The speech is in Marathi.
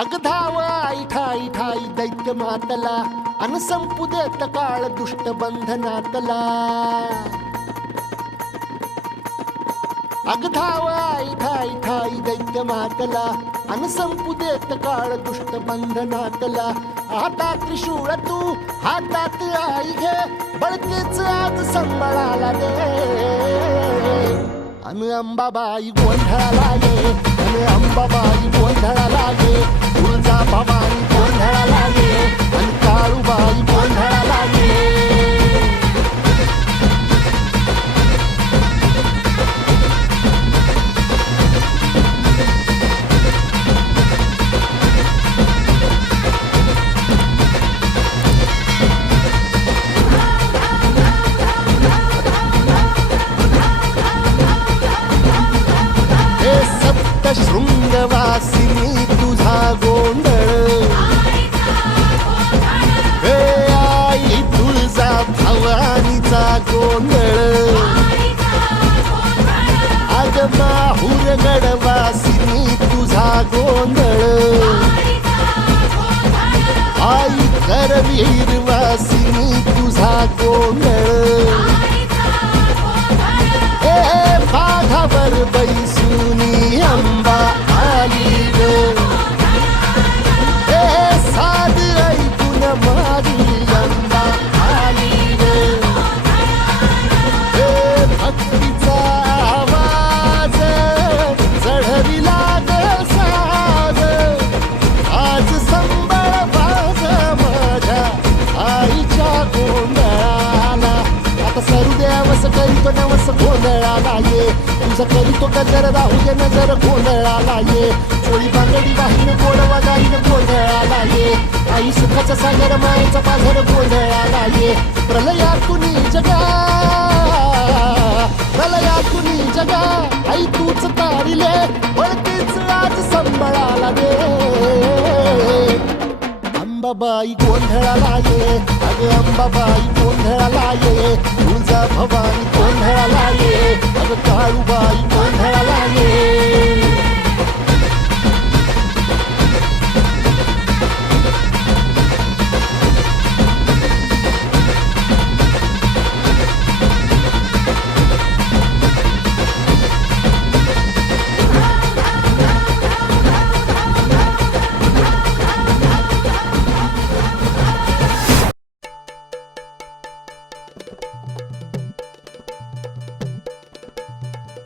अग धाव आई ठाई ठाई दैत्य मातला अन संपू देत काळ दुष्ट बंधनातला. अग धाव आई ठाई ठाई दैत्य मातला अन संपू देत काळ दुष्ट बंधनातला. आता त्रिशूळ तू हातात आई घे बळतेच आज संबळाला दे. अन अंबाबाई गोंधळाला ये अन अंबाबाई गोंधळाला ये. तुळजा भवानी गोंधळाला ये अन काळूबाई गोंधळाला ये. शृंगवासिनी तुझा गोंधळ हे आई तुळजा भवानीचा गोंधळ. अग माहुर गडवासिनी तुझा गोंधळ आई करवीर वासिनी तुझा गोंधळ. हे बाघावर बैसुनी अंबा आली ग. हे साध ऐकून माझी अंबा आली ग. हे भक्तीचा आवाज चढविला ग साज. आज संबळ बाज माझ्या आईच्या गोंधळाला. आता सरुदेवस करीतो नवस गोंधळाला ये. तुझं करीतो गजर राहू दे नजर गोंधळाला ये. चोळी बांगडी वाहीन गोडवा गाईन गोंधळाला ये. आई सुखाचा सागर मायेचा पाझर गोंधळाला ये. प्रलयातुनी जगा प्रलयातुनी जगा आई तूच तारिले वळतीच आज संबळाला दे. अंबाबाई गोंधळाला ये अग अंबाबाई गोंधळाला ये. तुळजा भवानी गोंधळाला ये अग काळूबाई गोंधळाला ये.